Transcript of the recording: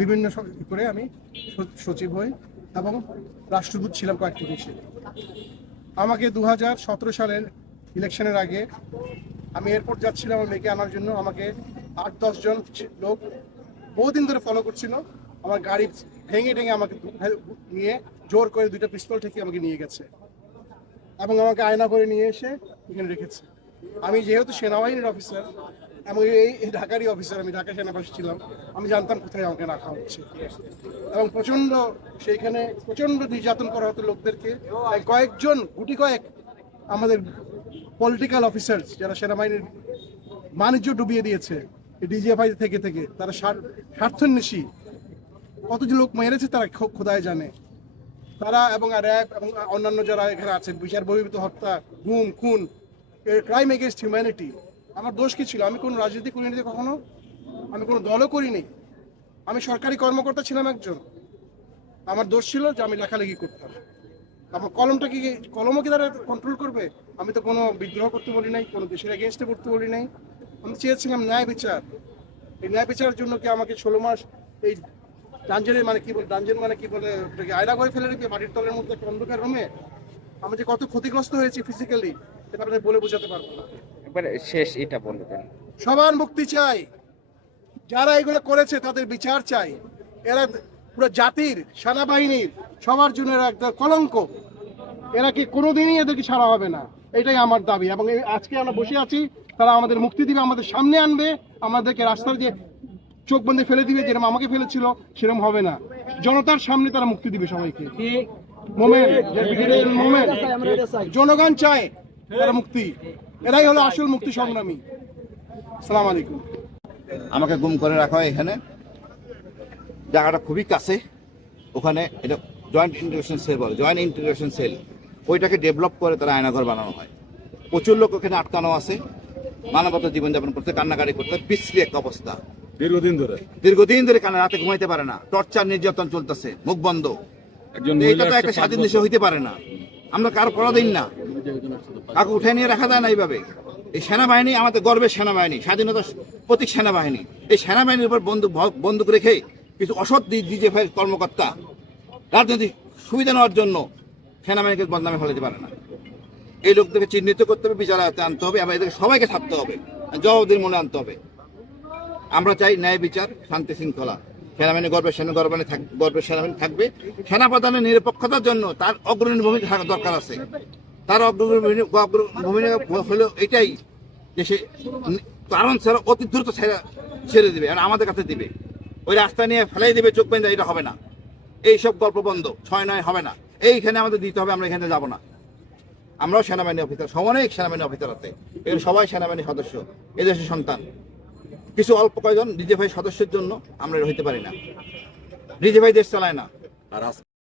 বিভিন্ন করে আমি সচিব হই এবং রাষ্ট্রদূত ছিলাম কয়েকটি দেশে। আমাকে 2017 সালের ইলেকশনের আগে আমি এয়ারপোর্ট যাচ্ছিলাম আমার মেয়েকে আনার জন্য। আমাকে 8-10 জন লোক বহুদিন ধরে ফলো করছিল। আমার গাড়ি ভেঙে আমাকে নিয়ে জোর করে 2টা পিস্তল থেকে আমাকে নিয়ে গেছে এবং আমাকে আয়না করে নিয়ে এসে এখানে রেখেছে। আমি যেহেতু সেনাবাহিনীর অফিসার এবং এই ঢাকারই অফিসার, আমি ঢাকা সেনাবাসী ছিলাম, আমি জানতাম কোথায় আমাকে রাখা হচ্ছে এবং সেইখানে প্রচণ্ড নির্যাতন করা হতো লোকদেরকে। কয়েকজন গুটি কয়েক আমাদের পলিটিক্যাল অফিসার যারা সেনাবাহিনীর বাণিজ্য ডুবিয়ে দিয়েছে ডিজিএফআই থেকে তারা স্বার্থান্বেষী কত যে লোক মেরেছে তারা খোদায় জানে। তারা এবং র্যাব এবং অন্যান্য যারা এখানে আছে, বিচার বহির্ভূত হত্যা, গুম, খুন, ক্রাইম এগেনস্ট হিউম্যানিটি। আমার দোষ কি ছিল? আমি কোনো রাজনীতি করিনি কখনো, আমি কোনো দলও করিনি, আমি সরকারি কর্মকর্তা ছিলাম একজন। আমার দোষ ছিল যে আমি লেখালেখি করতাম। আমার কলমও কি তারা কন্ট্রোল করবে? আমি তো কোনো বিদ্রোহ করতে বলি নাই, কোনো দেশের এগেনস্টে করতে বলি নাই। আমি চেয়েছিলাম ন্যায় বিচার। এই ন্যায় বিচারের জন্য কি আমাকে 16 মাস এই ডাঞ্জেনের ডাঞ্জেন মানে কি বলে আয়না করে ফেলে রেখে মাটির তলের মধ্যে একটা অন্ধকার রুমে আমি যে কত ক্ষতিগ্রস্ত হয়েছি ফিজিক্যালি, সেটা আপনি বলে বোঝাতে পারবো না। একবার শেষ এটা বলবেন। সবার মুক্তি চাই, যারা এগুলো করেছে তাদের বিচার চাই। এরা পুরো জাতির, সেনাবাহিনীর সবার জন্য এরা একটা কলঙ্ক। এরা কি কোনোদিনই এদেরকে ছাড়া হবে না, এটাই আমার দাবি। এবং আজকে আমরা বসে আছি, তারা আমাদের মুক্তি দিবে, আমাদের সামনে আনবে, আমাদেরকে রাস্তার যে চোখ বন্ধে ফেলে দিবে, যেরকম আমাকে ফেলেছিল সেরকম হবে না। জনতার সামনে তারা মুক্তি দিবে সবাইকে। জনগণ চায় তারা মুক্তি, এরাই হলো আসল মুক্তি সংগ্রামী। আসসালামু আলাইকুম। আমাকে গুম করে রাখা হয় এখানে, জায়গাটা খুবই কাছে। ওখানে এটা জয়েন্ট ইন্টিগ্রেশন সেল বলে, জয়েন্ট ইন্টিগ্রেশন সেল, ওইটাকে ডেভেলপ করে তারা আয়নাঘর বানানো হয়। প্রচুর লোক ওখানে আটকানো আছে, মানবতা জীবনযাপন করতে, কান্নাকাটি করতে, বিশ্রী একটা অবস্থা। দীর্ঘদিন ধরে কানে রাতে ঘুমাইতে পারে না, টর্চার নির্যাতন চলতেছে, মুখ বন্ধ। এটা তো একটা স্বাধীন দেশে হইতে পারে না। আমরা কারো করা দিন না, কাউকে উঠে নিয়ে রাখা যায় না এইভাবে। এই সেনাবাহিনী আমাদের গর্বের সেনাবাহিনী, স্বাধীনতার প্রতীক সেনাবাহিনী। এই সেনাবাহিনীর উপর বন্দুক রেখে কিছু অসৎ ডিজিএফআই কর্মকর্তা রাজনৈতিক সুবিধা নেওয়ার জন্য সেনাবাহিনীকে বদনামে ফেলাতে পারে না। এই লোকদেরকে চিহ্নিত করতে হবে, বিচারে আনতে হবে এবং এদেরকে সবাইকে থাকতে হবে, জবাবদিহির মনে আনতে হবে। আমরা চাই ন্যায় বিচার, শান্তি শৃঙ্খলা। সেনাবাহিনী গর্বের সেনাবাহিনী থাকবে। সেনাপ্রধানের নিরপেক্ষতার জন্য তার অগ্রণী ভূমিকা থাকা দরকার আছে। তার ভূমিকা হলো এটাই যে সে কারণ ছাড়া অতি দ্রুত ছেড়ে দিবে আর আমাদের কাছে দিবে, ওই রাস্তা নিয়ে ফেলাই দিবে, চোখ বেঁধে। এটা হবে না, এইসব গল্প বন্ধ, 6-9 হবে না। এইখানে আমাদের দিতে হবে, আমরা এখানে যাব না। আমরাও সেনাবাহিনী অফিসার, অনেক সেনাবাহিনী অফিসার আছে, এগুলো সবাই সেনাবাহিনীর সদস্য, এদেশের সন্তান। কিছু অল্প কয়েকজন ডিজিএফআই সদস্যের জন্য আমরা হইতে পারি না। ডিজিএফআই দেশ চালায় না।